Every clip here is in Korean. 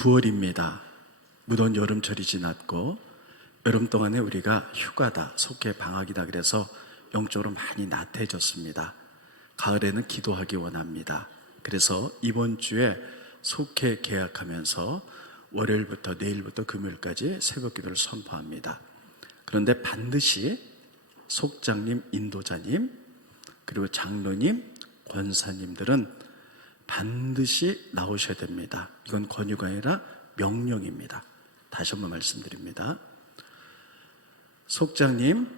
9월입니다. 무더운 여름철이 지났고 여름 동안에 우리가 휴가다, 속해 방학이다 그래서 영적으로 많이 나태해졌습니다. 가을에는 기도하기 원합니다. 그래서 이번 주에 속해 개학하면서 월요일부터 내일부터 금요일까지 새벽 기도를 선포합니다. 그런데 반드시 속장님, 인도자님, 그리고 장로님, 권사님들은 반드시 나오셔야 됩니다. 이건 권유가 아니라 명령입니다. 다시 한번 말씀드립니다. 속장님,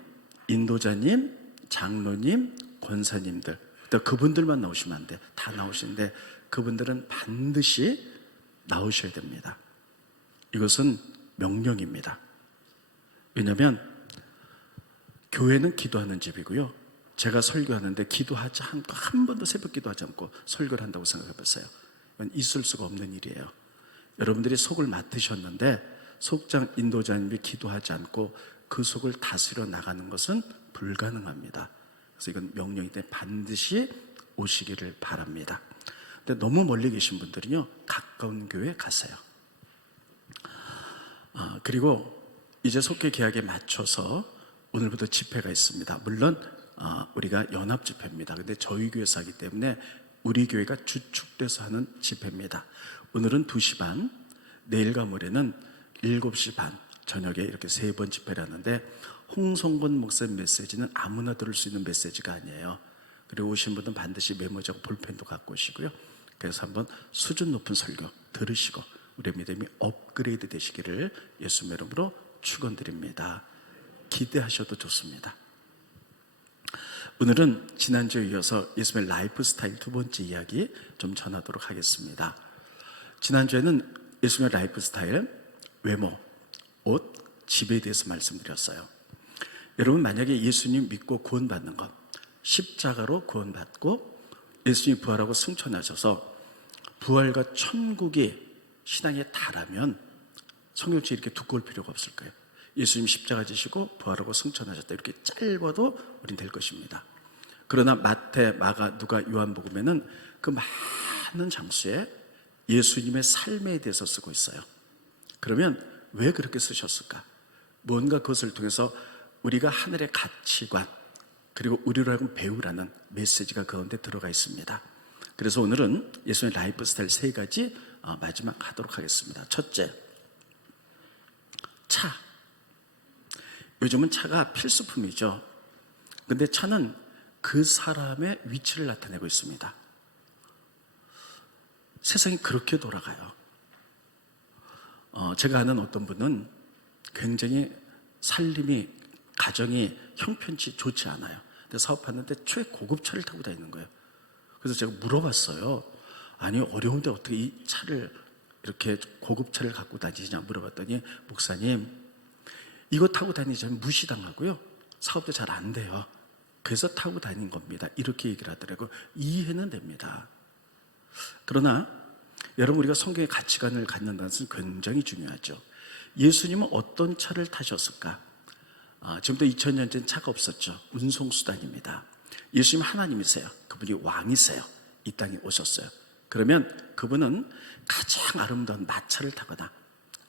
인도자님, 장로님, 권사님들, 그분들만 나오시면 안 돼요. 다 나오시는데 그분들은 반드시 나오셔야 됩니다. 이것은 명령입니다. 왜냐하면 교회는 기도하는 집이고요, 제가 설교하는데 기도하지 않고 한 번도 새벽 기도하지 않고 설교를 한다고 생각해 보세요. 이건 있을 수가 없는 일이에요. 여러분들이 속을 맡으셨는데 속장 인도자님이 기도하지 않고 그 속을 다스려 나가는 것은 불가능합니다. 그래서 이건 명령이 때 반드시 오시기를 바랍니다. 근데 너무 멀리 계신 분들은요, 가까운 교회에 가세요. 그리고 이제 속회 계약에 맞춰서 오늘부터 집회가 있습니다. 물론 우리가 연합 집회입니다. 근데 저희 교회에서 하기 때문에 우리 교회가 주축돼서 하는 집회입니다. 오늘은 2시 반, 내일과 모레는 7시 반, 저녁에 이렇게 3번 집회를 하는데, 홍성곤 목사님 메시지는 아무나 들을 수 있는 메시지가 아니에요. 그리고 오신 분들은 반드시 메모지하고 볼펜도 갖고 오시고요. 그래서 한번 수준 높은 설교 들으시고 우리 믿음이 업그레이드 되시기를 예수님 이름으로 축원드립니다. 기대하셔도 좋습니다. 오늘은 지난주에 이어서 예수님의 라이프 스타일 2번째 이야기 좀 전하도록 하겠습니다. 지난주에는 예수님의 라이프 스타일, 외모, 옷, 집에 대해서 말씀드렸어요. 여러분, 만약에 예수님 믿고 구원받는 것, 십자가로 구원받고 예수님이 부활하고 승천하셔서 부활과 천국이 신앙에 달하면 성경책이 이렇게 두꺼울 필요가 없을 거예요. 예수님 십자가 지시고 부활하고 승천하셨다, 이렇게 짧아도 우린 될 것입니다. 그러나 마태, 마가, 누가, 요한복음에는 그 많은 장수에 예수님의 삶에 대해서 쓰고 있어요. 그러면 왜 그렇게 쓰셨을까? 뭔가 그것을 통해서 우리가 하늘의 가치관, 그리고 우리로 하여금 배우라는 메시지가 그 가운데 들어가 있습니다. 그래서 오늘은 예수님의 라이프 스타일 3가지 마지막 하도록 하겠습니다. 첫째, 차. 요즘은 차가 필수품이죠. 근데 차는 그 사람의 위치를 나타내고 있습니다. 세상이 그렇게 돌아가요. 제가 아는 어떤 분은 굉장히 살림이, 가정이 형편치 좋지 않아요. 근데 사업하는데 최고급 차를 타고 다니는 거예요. 그래서 제가 물어봤어요. 아니, 어려운데 어떻게 이 차를, 이렇게 고급 차를 갖고 다니시냐 물어봤더니, 목사님, 이거 타고 다니자면 무시당하고요, 사업도 잘 안 돼요. 그래서 타고 다닌 겁니다. 이렇게 얘기를 하더라고요. 이해는 됩니다. 그러나 여러분, 우리가 성경의 가치관을 갖는다는 것은 굉장히 중요하죠. 예수님은 어떤 차를 타셨을까? 지금부터 2000년 전 차가 없었죠. 운송수단입니다. 예수님 하나님이세요. 그분이 왕이세요. 이 땅에 오셨어요. 그러면 그분은 가장 아름다운 마차를 타거나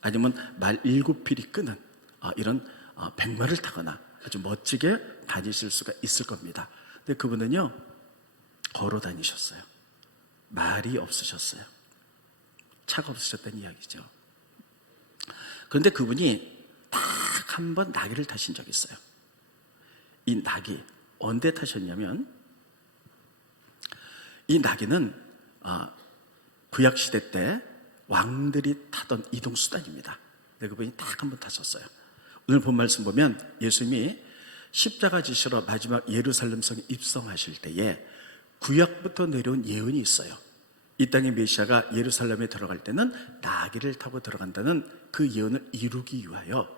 아니면 말 7필이 끄는 이런 백마를 타거나 아주 멋지게 다니실 수가 있을 겁니다. 근데 그분은요, 걸어 다니셨어요. 말이 없으셨어요. 차가 없으셨다는 이야기죠. 그런데 그분이 딱 한 번 나귀를 타신 적이 있어요. 이 나귀 언제 타셨냐면, 이 나귀는 구약시대 때 왕들이 타던 이동수단입니다. 근데 그분이 딱 한 번 타셨어요. 오늘 본 말씀 보면 예수님이 십자가 지시러 마지막 예루살렘 성에 입성하실 때에 구약부터 내려온 예언이 있어요. 이 땅의 메시아가 예루살렘에 들어갈 때는 나귀를 타고 들어간다는 그 예언을 이루기 위하여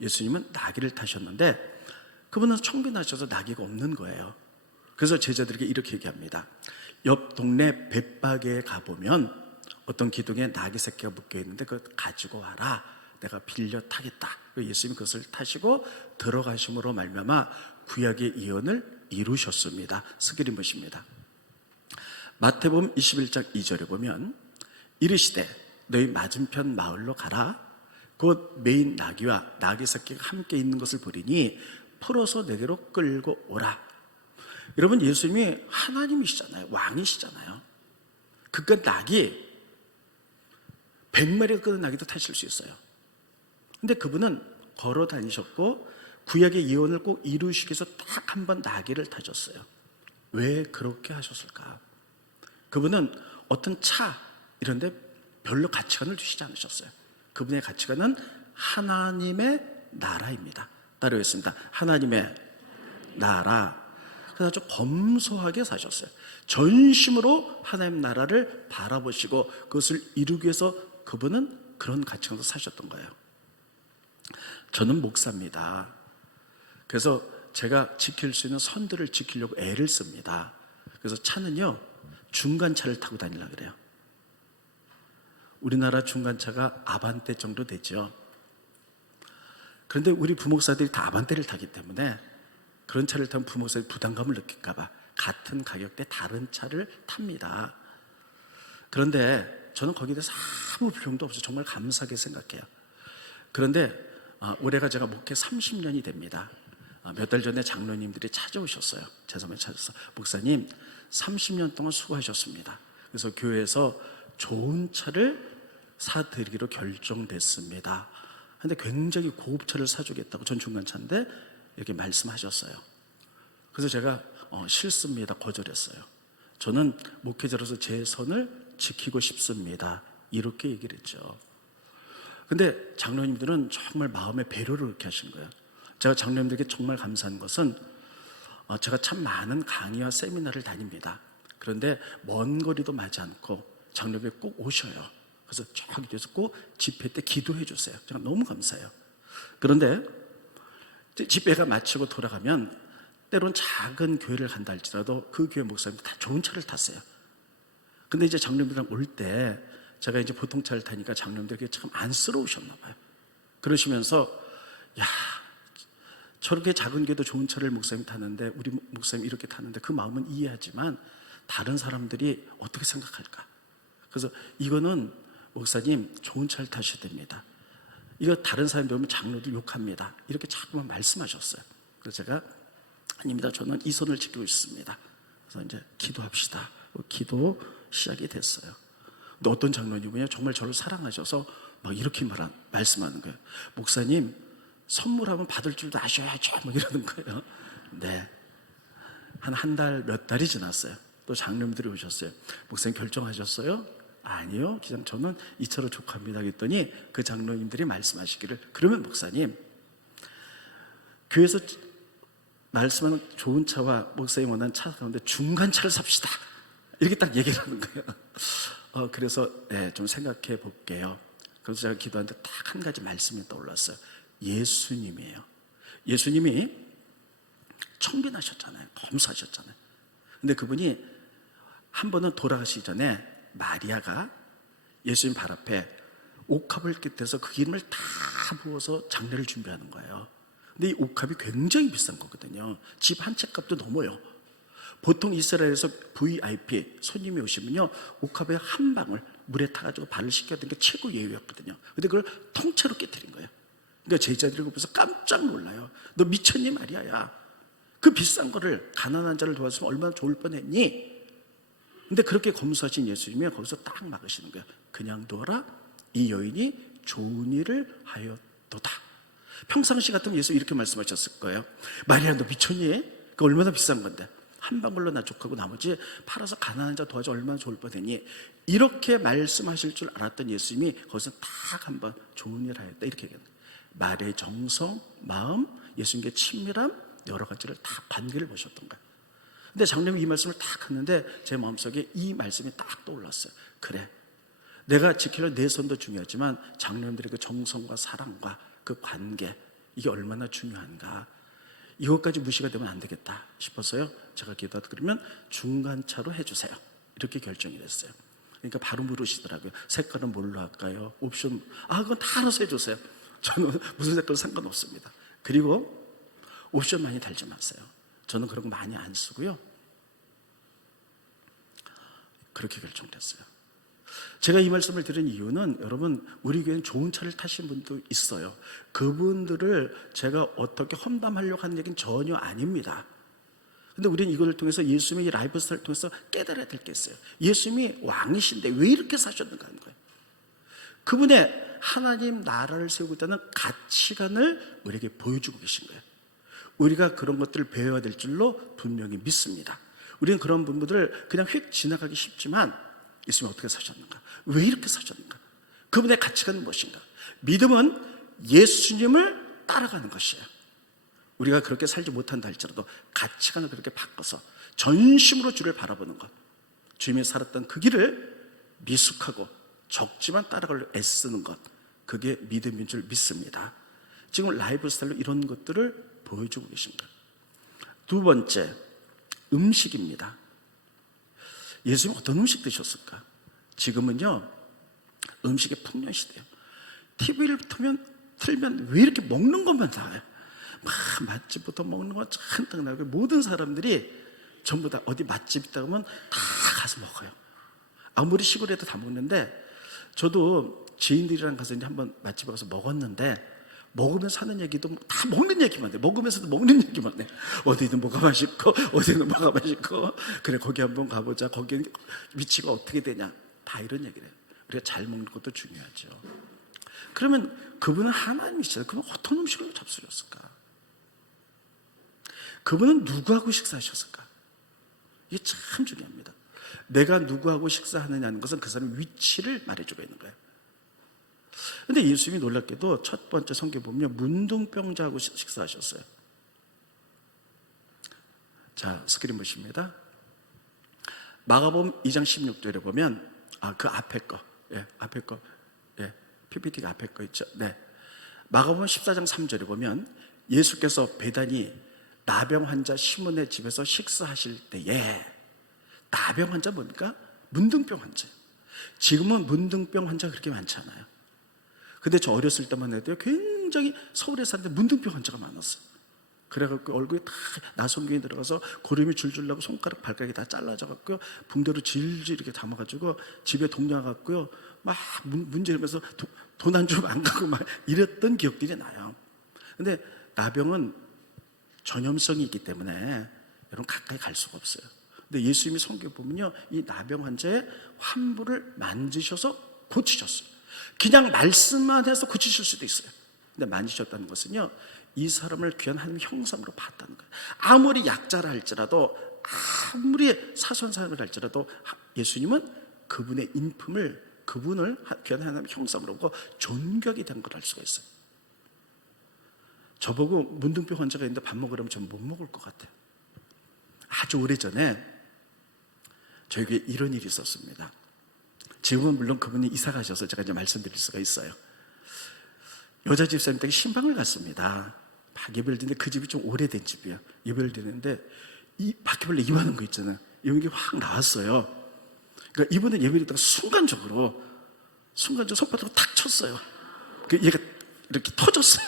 예수님은 나귀를 타셨는데, 그분은 청빈하셔서 나귀가 없는 거예요. 그래서 제자들에게 이렇게 얘기합니다. 옆 동네 벳바게에 가보면 어떤 기둥에 나귀 새끼가 묶여 있는데 그거 가지고 와라, 내가 빌려 타겠다. 예수님이 그것을 타시고 들어가심으로 말미암아 구약의 예언을 이루셨습니다. 스크린 보십니다. 마태복음 21장 2절에 보면, 이르시되 너희 맞은편 마을로 가라. 곧 메인 나귀와 나귀 새끼가 함께 있는 것을 보리니 풀어서 내게로 끌고 오라. 여러분, 예수님이 하나님이시잖아요. 왕이시잖아요. 그깟 나귀 100마리가 끄는 나귀도 타실 수 있어요. 근데 그분은 걸어 다니셨고 구약의 예언을 꼭 이루시기 위해서 딱 한 번 나귀를 타셨어요. 왜 그렇게 하셨을까? 그분은 어떤 차 이런 데 별로 가치관을 두시지 않으셨어요. 그분의 가치관은 하나님의 나라입니다. 따라했습니다. 하나님의 나라. 그래서 아주 검소하게 사셨어요. 전심으로 하나님 나라를 바라보시고 그것을 이루기 위해서 그분은 그런 가치관으로 사셨던 거예요. 저는 목사입니다. 그래서 제가 지킬 수 있는 선들을 지키려고 애를 씁니다. 그래서 차는요, 중간차를 타고 다니려고 그래요. 우리나라 중간차가 아반떼 정도 되죠. 그런데 우리 부목사들이 다 아반떼를 타기 때문에 그런 차를 타면 부목사들이 부담감을 느낄까 봐 같은 가격대 다른 차를 탑니다. 그런데 저는 거기에 대해서 아무 불평도 없어요. 정말 감사하게 생각해요. 그런데 올해가 제가 목회 30년이 됩니다. 몇 달 전에 장로님들이 찾아오셨어요. 제 손에 찾아서 목사님 30년 동안 수고하셨습니다. 그래서 교회에서 좋은 차를 사드리기로 결정됐습니다. 그런데 굉장히 고급차를 사주겠다고, 전 중간차인데 이렇게 말씀하셨어요. 그래서 제가 싫습니다, 거절했어요. 저는 목회자로서 제 선을 지키고 싶습니다, 이렇게 얘기를 했죠. 근데 장로님들은 정말 마음의 배려를 그렇게 하신 거예요. 제가 장로님들에게 정말 감사한 것은 제가 참 많은 강의와 세미나를 다닙니다. 그런데 먼 거리도 마지 않고 장로님이 꼭 오셔요. 그래서 저기 뒤에서 꼭 집회 때 기도해 주세요. 제가 너무 감사해요. 그런데 집회가 마치고 돌아가면 때론 작은 교회를 간다 할지라도 그 교회 목사님들 다 좋은 차를 탔어요. 근데 이제 장로님들랑 올 때 제가 이제 보통 차를 타니까 장로님들에게 참 안쓰러우셨나 봐요. 그러시면서 야, 저렇게 작은 교회도 좋은 차를 목사님 타는데 우리 목사님 이렇게 타는데 그 마음은 이해하지만 다른 사람들이 어떻게 생각할까? 그래서 이거는 목사님 좋은 차를 타셔야 됩니다. 이거 다른 사람들 오면 장로들 욕합니다. 이렇게 자꾸만 말씀하셨어요. 그래서 제가 아닙니다. 저는 이 선을 지키고 있습니다. 그래서 이제 기도합시다. 기도 시작이 됐어요. 근데 어떤 장로님은요, 정말 저를 사랑하셔서 막 이렇게 말씀하는 거예요. 목사님, 선물하면 받을 줄도 아셔야죠. 막 이러는 거예요. 네. 한 달, 몇 달이 지났어요. 또 장로님들이 오셨어요. 목사님 결정하셨어요? 아니요. 그냥 저는 이 차로 족합니다. 그랬더니 그 장로님들이 말씀하시기를, 그러면 목사님, 교회에서 말씀하는 좋은 차와 목사님 원하는 차 가운데 중간차를 삽시다. 이렇게 딱 얘기를 하는 거예요. 그래서 네, 좀 생각해 볼게요. 그래서 제가 기도하는데 딱 한 가지 말씀이 떠올랐어요. 예수님이에요. 예수님이 청빈하셨잖아요. 검소하셨잖아요. 근데 그분이 한 번은 돌아가시기 전에 마리아가 예수님 발 앞에 옥합을 깃대서 그 기름을 다 부어서 장례를 준비하는 거예요. 근데 이 옥합이 굉장히 비싼 거거든요. 집 한 채 값도 넘어요. 보통 이스라엘에서 VIP 손님이 오시면요, 옥합에 한 방울 물에 타가지고 발을 씻겨야 되는 게 최고 예의였거든요. 근데 그걸 통째로 깨뜨린 거예요. 그러니까 제자들이 보면서 깜짝 놀라요. 너 미쳤니 마리아야? 그 비싼 거를 가난한 자를 도와주면 얼마나 좋을 뻔했니? 근데 그렇게 검소하신 예수님이 거기서 딱 막으시는 거예요. 그냥 둬라. 이 여인이 좋은 일을 하였도다. 평상시 같으면 예수 이렇게 말씀하셨을 거예요. 마리아, 너 미쳤니? 그 얼마나 비싼 건데 한 방울로 나족하고 나머지 팔아서 가난한 자 도와줘 얼마나 좋을 뻔했니? 이렇게 말씀하실 줄 알았던 예수님이 거기서 딱 한번 좋은 일을 하였다 이렇게 얘기합니다. 말의 정성, 마음, 예수님께 친밀함, 여러 가지를 다 관계를 보셨던 거예요. 근데 장로님이 이 말씀을 딱 했는데 제 마음속에 이 말씀이 딱 떠올랐어요. 그래, 내가 지키려 내 손도 중요하지만 장로님들의 그 정성과 사랑과 그 관계, 이게 얼마나 중요한가, 이것까지 무시가 되면 안 되겠다 싶어서요, 제가 기도하다 그러면 중간차로 해주세요 이렇게 결정이 됐어요. 그러니까 바로 물으시더라고요. 색깔은 뭘로 할까요? 옵션, 그건 다 알아서 해주세요. 저는 무슨 색깔도 상관없습니다. 그리고 옵션 많이 달지 마세요. 저는 그런 거 많이 안 쓰고요. 그렇게 결정됐어요. 제가 이 말씀을 드린 이유는 여러분, 우리 교회는 좋은 차를 타신 분도 있어요. 그분들을 제가 어떻게 험담하려고 하는 얘기는 전혀 아닙니다. 근데 우리는 이걸 통해서 예수님의 이 라이프 스타일을 통해서 깨달아야 될 게 있어요. 예수님이 왕이신데 왜 이렇게 사셨는가 하는 거예요. 그분의 하나님 나라를 세우고자 하는 가치관을 우리에게 보여주고 계신 거예요. 우리가 그런 것들을 배워야 될 줄로 분명히 믿습니다. 우리는 그런 부분들을 그냥 휙 지나가기 쉽지만 예수님이 어떻게 사셨는가? 왜 이렇게 사셨는가? 그분의 가치관은 무엇인가? 믿음은 예수님을 따라가는 것이에요. 우리가 그렇게 살지 못한다 할지라도 가치관을 그렇게 바꿔서 전심으로 주를 바라보는 것, 주님이 살았던 그 길을 미숙하고 적지만 따라가려 애쓰는 것, 그게 믿음인 줄 믿습니다. 지금 라이프 스타일로 이런 것들을 보여주고 계신 거예요. 두 번째, 음식입니다. 예수님 어떤 음식 드셨을까? 지금은요, 음식의 풍년시대예요. TV를 틀면 왜 이렇게 먹는 것만 나와요? 막 맛집부터 먹는 거 잔뜩 나오고, 모든 사람들이 전부 다 어디 맛집 있다 그러면 다 가서 먹어요. 아무리 시골에도 다 먹는데, 저도 지인들이랑 가서 이제 한번 맛집에 가서 먹었는데, 먹으면서 하는 얘기도 다 먹는 얘기만 해. 먹으면서도 먹는 얘기만 해. 어디는 뭐가 맛있고 어디는 뭐가 맛있고, 그래 거기 한번 가보자, 거기 위치가 어떻게 되냐, 다 이런 얘기를 해요. 우리가 잘 먹는 것도 중요하죠. 그러면 그분은 하나님이시잖아요. 그분 어떤 음식을 잡수셨을까? 그분은 누구하고 식사하셨을까? 이게 참 중요합니다. 내가 누구하고 식사하느냐는 것은 그 사람의 위치를 말해주고 있는 거예요. 근데 예수님이 놀랍게도 첫 번째 성경에 보면 문둥병자하고 식사하셨어요. 자, 스크린 보십니다. 마가복음 2장 16절에 보면, 그 앞에 거, 앞에 거, PPT가 앞에 거 있죠. 네. 마가복음 14장 3절에 보면 예수께서 베다니 나병 환자 시몬의 집에서 식사하실 때에, 나병 환자 뭡니까? 문둥병 환자. 지금은 문둥병 환자가 그렇게 많지 않아요. 근데 저 어렸을 때만 해도 굉장히 서울에 사는데 문둥병 환자가 많았어요. 그래갖고 얼굴에 다 나성균이 들어가서 고름이 줄줄 나고 손가락 발가락이 다 잘라져갖고요, 붕대로 질질 이렇게 담아가지고 집에 동냥갖고요, 막 문제면서 돈 안 주면 안 가고 막 이랬던 기억들이 나요. 근데 나병은 전염성이 있기 때문에 여러분 가까이 갈 수가 없어요. 근데 예수님이 성경에 보면요, 이 나병 환자의 환부를 만지셔서 고치셨어요. 그냥 말씀만 해서 고치실 수도 있어요. 근데 만지셨다는 것은요, 이 사람을 귀한 하나님의 형상으로 봤다는 거예요. 아무리 약자라 할지라도, 아무리 사소한 할지라도 예수님은 그분의 인품을, 그분을 귀한 하나님의 형상으로 보고 존경이 된 걸 알 수가 있어요. 저보고 문둥병 환자가 있는데 밥 먹으라면 저는 못 먹을 것 같아요. 아주 오래전에 저에게 이런 일이 있었습니다. 지금은 물론 그분이 이사 가셔서 제가 이제 말씀드릴 수가 있어요. 여자 집사님 댁에 신방을 갔습니다. 막 예배를 드는데, 그 집이 좀 오래된 집이에요. 예배를 드는데 이 바퀴벌레 이만한 거 있잖아요. 이런 게 확 나왔어요. 그러니까 이분은 예배를 듣다가 순간적으로 손바닥으로 탁 쳤어요. 얘가 이렇게 터졌어요.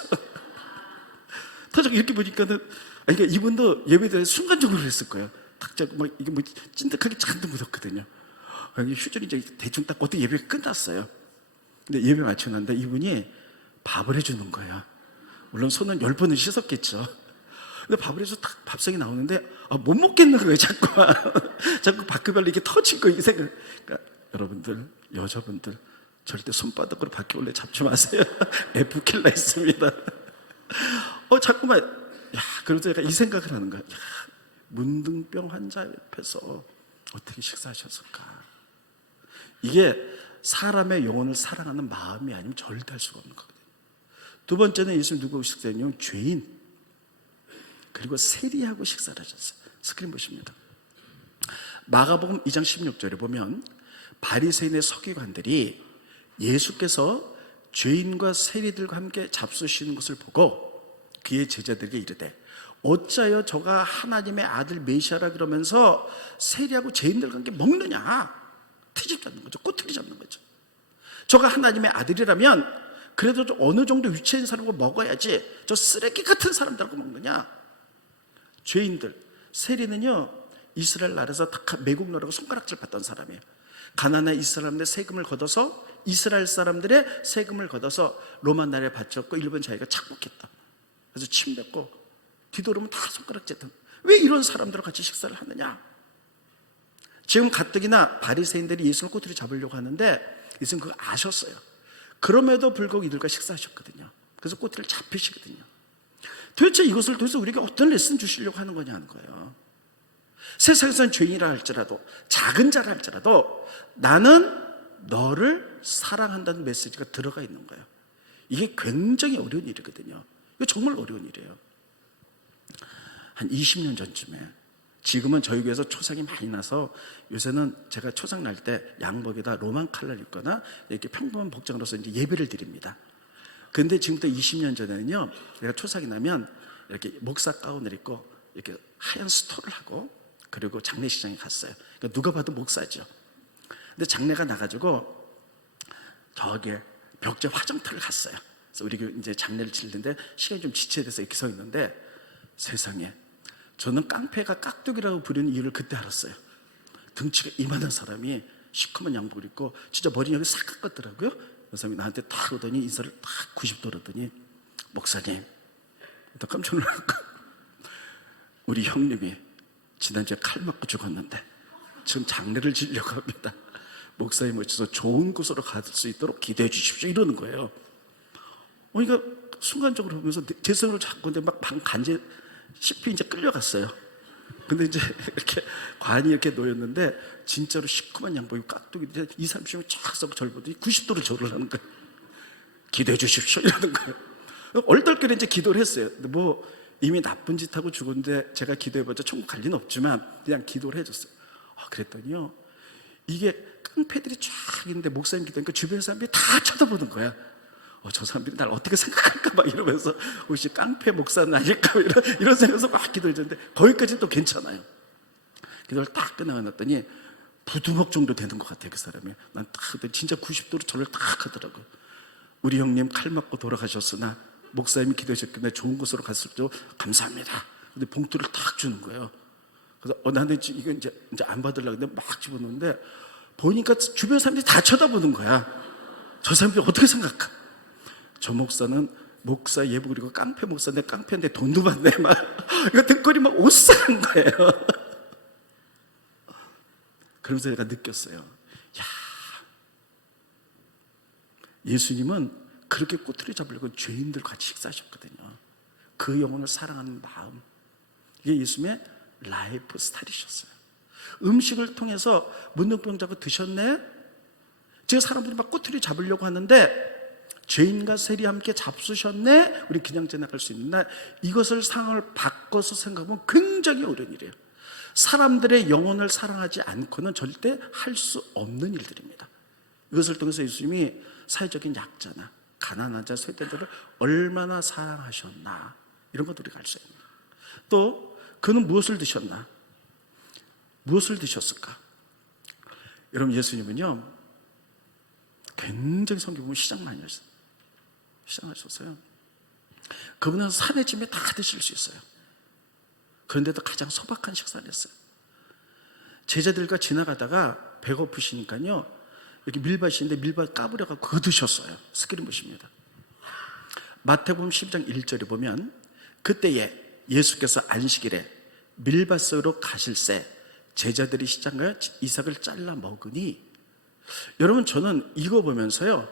터져서 이렇게 보니까는, 그러니까 이분도 예배를 순간적으로 했을 거예요. 탁 잡고 막 이게 뭐 찐득하게 잔뜩 묻었거든요. 휴전이 이제 대충 딱 어떻게 예배가 끝났어요. 근데 예배 마치고 난데 이분이 밥을 해주는 거예요. 물론 손은 10번은 씻었겠죠. 근데 밥을 해서 딱 밥상이 나오는데, 못 먹겠는 거예요. 자꾸 바퀴벌레 이렇게 터진 거, 이 생각. 그러니까 여러분들, 여자분들 절대 손바닥으로 바퀴벌레 잡지 마세요. F킬러 있습니다. 자꾸만, 그래서 제가 이 생각을 하는 거예요. 문둥병 환자 옆에서 어떻게 식사하셨을까? 이게 사람의 영혼을 사랑하는 마음이 아니면 절대 할 수가 없는 거거든요. 두 번째는 예수님 누구하고 식사했냐면 죄인, 그리고 세리하고 식사를 하셨어요. 스크린 보십니다. 마가복음 2장 16절에 보면 바리새인의 서기관들이 예수께서 죄인과 세리들과 함께 잡수시는 것을 보고 그의 제자들에게 이르되, 어찌하여 저가 하나님의 아들 메시아라 그러면서 세리하고 죄인들과 함께 먹느냐? 트집 잡는 거죠. 꼬투리 잡는 거죠. 저가 하나님의 아들이라면 그래도 좀 어느 정도 위치인 사람하고 먹어야지, 저 쓰레기 같은 사람들하고 먹느냐? 죄인들, 세리는요, 이스라엘 나라에서 다 매국 나라고 손가락질 받던 사람이에요. 가나안의 이스라엘 사람들의 세금을 걷어서 이스라엘 사람들의 세금을 걷어서 로마 나라에 바쳤고 일본 자기가 착복했다. 그래서 침뱉고 뒤돌으면 다 손가락질했다. 왜 이런 사람들과 같이 식사를 하느냐? 지금 가뜩이나 바리새인들이 예수를 꼬투리 잡으려고 하는데 예수는 그거 아셨어요. 그럼에도 불구하고 이들과 식사하셨거든요. 그래서 꼬투리를 잡히시거든요. 도대체 이것을 통해서 우리가 어떤 레슨 주시려고 하는 거냐는 거예요. 세상에서는 죄인이라 할지라도 작은 자라 할지라도 나는 너를 사랑한다는 메시지가 들어가 있는 거예요. 이게 굉장히 어려운 일이거든요. 이거 정말 어려운 일이에요. 한 20년 전쯤에, 지금은 저희 교회에서 초상이 많이 나서 요새는 제가 초상 날 때 양복에다 로만 칼날 입거나 이렇게 평범한 복장으로서 이제 예배를 드립니다. 근데 지금부터 20년 전에는요, 내가 초상이 나면 이렇게 목사 가운을 입고 이렇게 하얀 스토를 하고 그리고 장례식장에 갔어요. 그러니까 누가 봐도 목사죠. 근데 장례가 나가지고 저기에 벽제 화장터를 갔어요. 그래서 우리 이제 장례를 치르는데 시간이 좀 지체돼서 이렇게 서 있는데 세상에 저는 깡패가 깍두기라고 부르는 이유를 그때 알았어요. 등치가 이만한 사람이 시커먼 양복을 입고 진짜 머리 여기 싹 깎았더라고요. 그 사람이 나한테 탁 오더니 인사를 딱 90도 하더니 목사님, 나 깜짝 놀랐고 우리 형님이 지난주에 칼 맞고 죽었는데 지금 장례를 지려고 합니다. 목사님 모셔서 좋은 곳으로 갈 수 있도록 기도해 주십시오 이러는 거예요. 그러니까 순간적으로 보면서 제 손을 잡고 막 방 간제 싶이 이제 끌려갔어요. 근데 이제 이렇게 관이 이렇게 놓였는데 진짜로 시커먼 양복이 깍두기 20-30명 쫙 서고 절 보더니 90도로 절을 하는 거예요. 기도해 주십시오 이러는 거예요. 얼떨결에 이제 기도를 했어요. 근데 뭐 이미 나쁜 짓 하고 죽었는데 제가 기도해봤자 천국 갈 리는 없지만 그냥 기도를 해줬어요. 그랬더니요, 이게 깡패들이 쫙 있는데 목사님 기도하니까 주변 사람들이 다 쳐다보는 거야. 저 사람들이 날 어떻게 생각할까 막 이러면서 혹시 깡패 목사는 아닐까 이런 생각에서 막 기도했는데 거기까지는 또 괜찮아요. 기도를 딱 끝나놨더니 부두먹 정도 되는 것 같아요. 그 사람이. 난 딱 진짜 90도로 저를 딱 하더라고요. 우리 형님 칼 맞고 돌아가셨으나 목사님이 기도하셨길래 좋은 곳으로 갔을죠. 감사합니다. 근데 봉투를 딱 주는 거예요. 그래서 나는 이거 이제 안 받으려고 했는데 막 집어넣는데 보니까 주변 사람들이 다 쳐다보는 거야. 저 사람들이 어떻게 생각할까? 저 목사는 목사 예복 그리고 깡패 목사인데 깡패인데 돈도 받네 막 이거 듣거리 막 오싹한 거예요. 그러면서 제가 느꼈어요. 야, 예수님은 그렇게 꼬투리 잡으려고 죄인들 같이 식사하셨거든요. 그 영혼을 사랑하는 마음, 이게 예수님의 라이프 스타일이셨어요. 음식을 통해서 문둥병자고 드셨네. 제가 사람들이 막 꼬투리 잡으려고 하는데 죄인과 세리 함께 잡수셨네. 우리 그냥 지나갈 수 있는 날, 이것을 상황을 바꿔서 생각하면 굉장히 어려운 일이에요. 사람들의 영혼을 사랑하지 않고는 절대 할 수 없는 일들입니다. 이것을 통해서 예수님이 사회적인 약자나 가난한 자, 쇠퇴자를 얼마나 사랑하셨나, 이런 것도 우리가 알 수 있습니다. 또 그는 무엇을 드셨나? 무엇을 드셨을까? 여러분, 예수님은요 굉장히 성경 보면 시장 많이 하셨어요. 시장하셨어요. 그분은 산의 짐에 다 드실 수 있어요. 그런데도 가장 소박한 식사를 했어요. 제자들과 지나가다가 배고프시니까요, 이렇게 밀밭인데 밀밭 까부려가지고 그거 드셨어요. 스크린봇입니다. 마태복음 12장 1절에 보면 그때에 예수께서 안식일에 밀밭 속으로 가실새 제자들이 시장가에 이삭을 잘라 먹으니, 여러분 저는 이거 보면서요,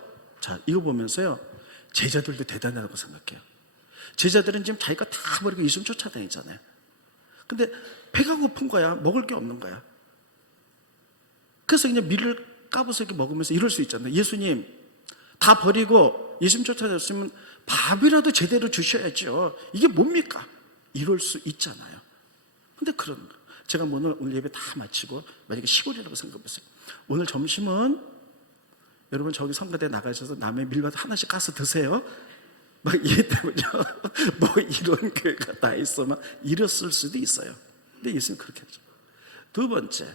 제자들도 대단하다고 생각해요. 제자들은 지금 자기가 다 버리고 예수님 쫓아다니잖아요. 근데 배가 고픈 거야. 먹을 게 없는 거야. 그래서 그냥 밀을 까부서 이렇게 먹으면서 이럴 수 있잖아요. 예수님 다 버리고 예수님 쫓아다녔으면 밥이라도 제대로 주셔야죠. 이게 뭡니까? 이럴 수 있잖아요. 근데 그런 거. 제가 오늘 예배 다 마치고 만약에 시골이라고 생각해보세요. 오늘 점심은 여러분 저기 성가대 나가셔서 남의 밀밭 하나씩 까서 드세요. 막 이랬다면요. 뭐 이런 교회가 다 있으면 이랬을 수도 있어요. 근데 예수님 그렇게 하죠. 두 번째,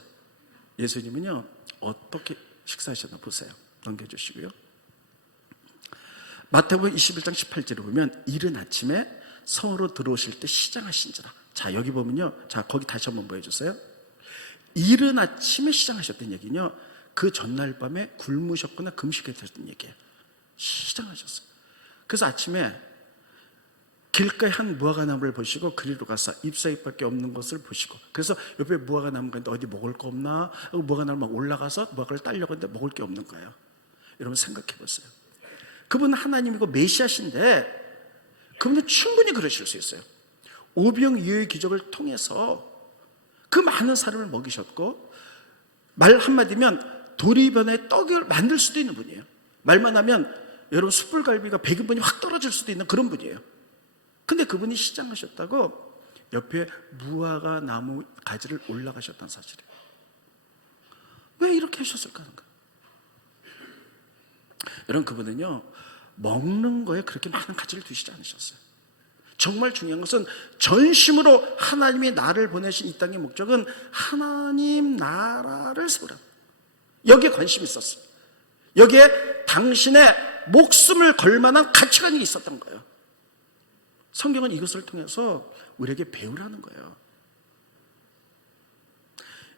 예수님은요 어떻게 식사하셨나 보세요. 넘겨주시고요. 마태복음 21장 18절에 보면 이른 아침에 성으로 들어오실 때 시장하신지라. 자, 여기 보면요, 자 거기 다시 한번 보여주세요. 이른 아침에 시장하셨다는 얘기는요, 그 전날 밤에 굶으셨거나 금식했던 얘기예요. 시장하셨어요. 그래서 아침에 길가에 한 무화과나무를 보시고 그리로 가서 잎사귀밖에 없는 것을 보시고, 그래서 옆에 무화과나무가 있는데 어디 먹을 거 없나? 무화과나무 막 올라가서 무화과를 따려고 했는데 먹을 게 없는 거예요. 여러분 생각해 보세요. 그분은 하나님이고 메시아신데 그분은 충분히 그러실 수 있어요. 오병이어의 기적을 통해서 그 많은 사람을 먹이셨고, 말 한마디면 도리변에 떡을 만들 수도 있는 분이에요. 말만 하면 여러분 숯불갈비가 100인분이 확 떨어질 수도 있는 그런 분이에요. 근데 그분이 시장하셨다고 옆에 무화과 나무 가지를 올라가셨다는 사실이에요. 왜 이렇게 하셨을까 하는 거예요. 여러분, 그분은요 먹는 거에 그렇게 많은 가치를 두시지 않으셨어요. 정말 중요한 것은 전심으로 하나님이 나를 보내신 이 땅의 목적은 하나님 나라를 세우라, 여기에 관심이 있었어요. 여기에 당신의 목숨을 걸 만한 가치관이 있었던 거예요. 성경은 이것을 통해서 우리에게 배우라는 거예요.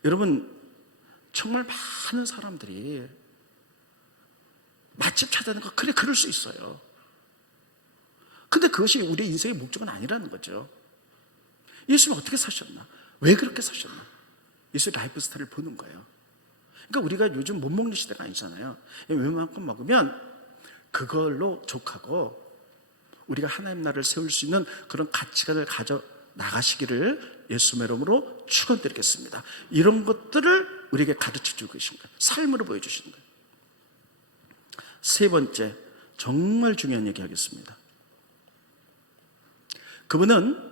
여러분, 정말 많은 사람들이 맛집 찾아내는 거, 그래, 그럴 수 있어요. 근데 그것이 우리의 인생의 목적은 아니라는 거죠. 예수님은 어떻게 사셨나? 왜 그렇게 사셨나? 예수의 라이프 스타일을 보는 거예요. 그러니까 우리가 요즘 못 먹는 시대가 아니잖아요. 웬만큼 먹으면 그걸로 족하고, 우리가 하나님 나라를 세울 수 있는 그런 가치관을 가져 나가시기를 예수의 이름으로 축원드리겠습니다. 이런 것들을 우리에게 가르쳐 주고 계신 거예요. 삶으로 보여주시는 거예요. 세 번째, 정말 중요한 얘기 하겠습니다. 그분은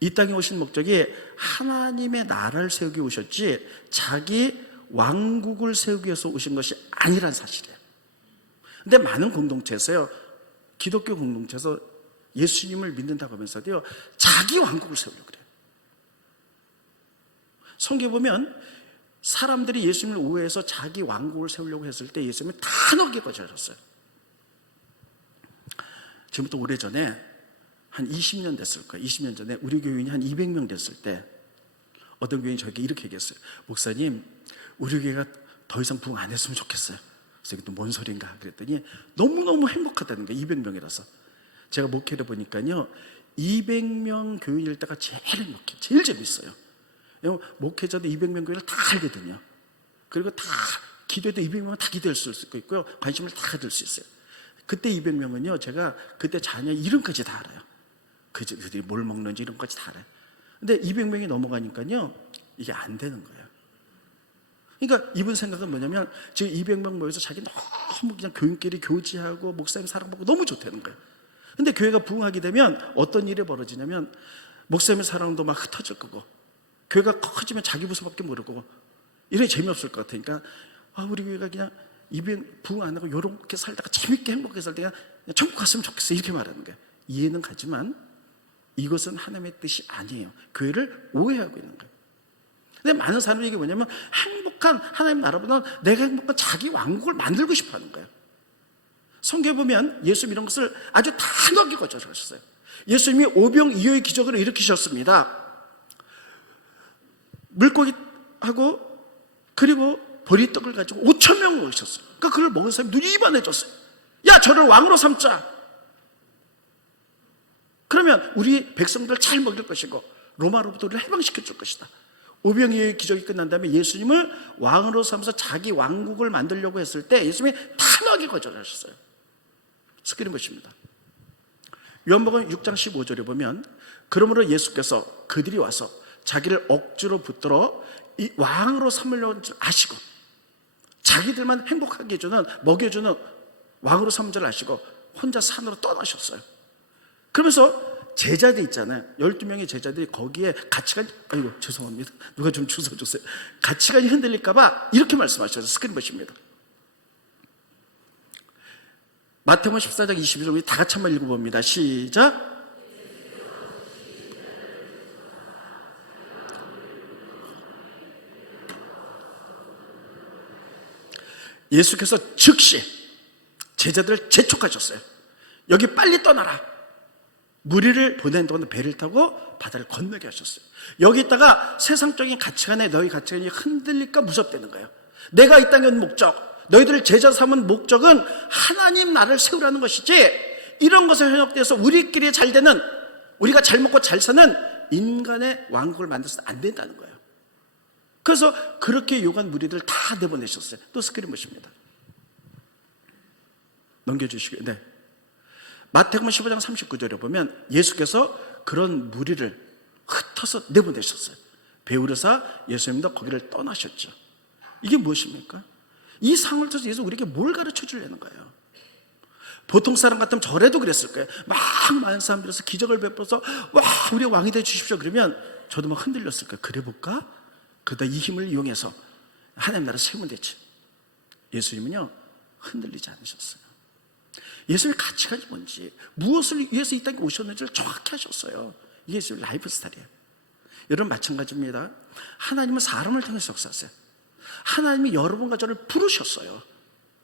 이 땅에 오신 목적이 하나님의 나라를 세우기 오셨지 자기 왕국을 세우기 위해서 오신 것이 아니란 사실이에요. 근데 많은 공동체에서요, 기독교 공동체에서 예수님을 믿는다고 하면서도요 자기 왕국을 세우려고 그래요. 성경에 보면 사람들이 예수님을 오해해서 자기 왕국을 세우려고 했을 때 예수님은 단호하게 거절하셨어요. 지금부터 오래전에 한 20년 됐을 거예요. 20년 전에 우리 교인이 한 200명 됐을 때 어떤 교인이 저에게 이렇게 얘기했어요. 목사님, 우리 교회가 더 이상 부흥 안 했으면 좋겠어요. 그래서 이게 또 뭔 소린가 그랬더니 너무너무 행복하다는 거예요. 200명이라서. 제가 목회를 보니까요 200명 교인일 때가 제일 행복해요. 제일 재밌어요. 목회자도 200명 교회를 다 알거든요. 그리고 다 기도해도 200명은 다 기도할 수 있고요, 관심을 다 가질 수 있어요. 그때 200명은요 제가 그때 자녀 이름까지 다 알아요. 그들이 뭘 먹는지 이름까지 다 알아요. 근데 200명이 넘어가니까요 이게 안 되는 거예요. 그러니까 이분 생각은 뭐냐면 지금 200명 모여서 자기 너무 그냥 교인끼리 교제하고 목사님 사랑받고 너무 좋다는 거예요. 근데 교회가 부흥하게 되면 어떤 일이 벌어지냐면 목사님의 사랑도 막 흩어질 거고, 교회가 커지면 자기 부서밖에 모르고, 이래 재미없을 것 같으니까 우리 교회가 그냥 부흥 안 하고 요렇게 살다가 재밌게 행복하게 살다가 그냥 천국 갔으면 좋겠어, 이렇게 말하는 거예요. 이해는 가지만 이것은 하나님의 뜻이 아니에요. 교회를 오해하고 있는 거예요. 근데 많은 사람들이 이게 뭐냐면 행복한 하나님 나라보다는 내가 행복한 자기 왕국을 만들고 싶어 하는 거예요. 성경에 보면 예수님 이런 것을 아주 단호하게 거절하셨어요. 예수님이 오병이어의 기적을 일으키셨습니다. 물고기하고 그리고 보리떡을 가지고 5,000명을 먹이셨어요. 그러니까 그걸 먹은 사람이 눈이 이반해졌어요. 야, 저를 왕으로 삼자. 그러면 우리 백성들을 잘 먹일 것이고 로마로부터 우리를 해방시켜 줄 것이다. 오병이어의 기적이 끝난 다음에 예수님을 왕으로 삼아서 자기 왕국을 만들려고 했을 때 예수님이 단호하게 거절하셨어요. 스크린 보십니다. 요한복음 6장 15절에 보면 그러므로 예수께서 그들이 와서 자기를 억지로 붙들어 이 왕으로 삼으려는 줄 아시고 자기들만 행복하게 해주는 먹여주는 왕으로 삼은 줄 아시고 혼자 산으로 떠나셨어요. 그러면서 제자들 있잖아요. 12명의 제자들이 거기에 가치관이, 아이고 죄송합니다, 누가 좀 주워줬어요. 가치관이 흔들릴까봐 이렇게 말씀하셨어요. 스크린 보십니다. 마태복음 14장 22절 우리 다 같이 한번 읽어봅니다. 시작. 예수께서 즉시 제자들을 재촉하셨어요. 여기 빨리 떠나라. 무리를 보낸 동안 배를 타고 바다를 건너게 하셨어요. 여기 있다가 세상적인 가치관에 너희 가치관이 흔들릴까 무섭다는 거예요. 내가 이 땅에 온 목적, 너희들을 제자 삼은 목적은 하나님 나라를 세우라는 것이지, 이런 것에 현혹돼서 우리끼리 잘 되는, 우리가 잘 먹고 잘 사는 인간의 왕국을 만들어서는 안 된다는 거예요. 그래서 그렇게 요구한 무리들 다 내보내셨어요. 또 스크린 보십니다. 넘겨주시고요. 네. 마태복음 15장 39절에 보면 예수께서 그런 무리를 흩어서 내보내셨어요. 베우르사 예수님도 거기를 떠나셨죠. 이게 무엇입니까? 이 상황을 통해서 예수 우리에게 뭘 가르쳐 주려는 거예요? 보통 사람 같으면 저래도 그랬을 거예요. 막 많은 사람들에서 기적을 베풀어서 와 우리 왕이 돼 주십시오 그러면 저도 막 흔들렸을 거예요. 그래 볼까? 그러다 이 힘을 이용해서 하나님 나라 세우면 되지. 예수님은요 흔들리지 않으셨어요. 예수님의 가치관이 뭔지, 무엇을 위해서 이 땅에 오셨는지를 정확히 하셨어요. 이게 예수님의 라이프 스타일이에요. 여러분 마찬가지입니다. 하나님은 사람을 통해서 역사하세요. 하나님이 여러분과 저를 부르셨어요.